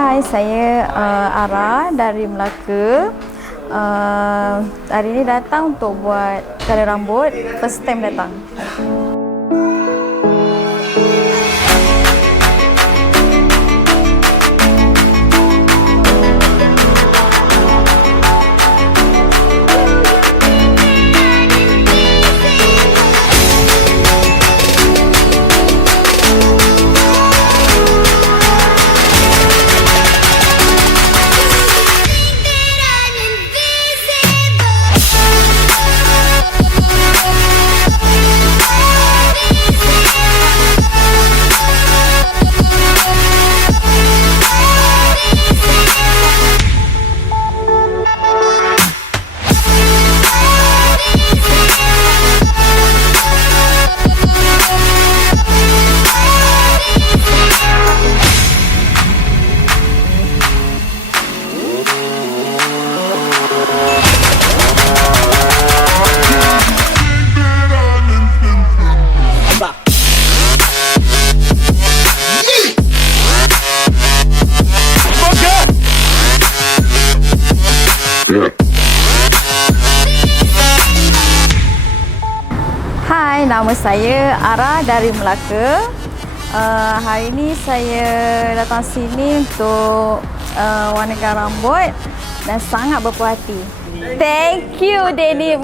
Hai, saya Ara dari Melaka. Hari ini datang untuk buat color rambut. First time datang. Hai, nama saya Ara dari Melaka. Hari ini saya datang sini untuk warnakan rambut dan sangat berpuas hati. Thank you, Daddy.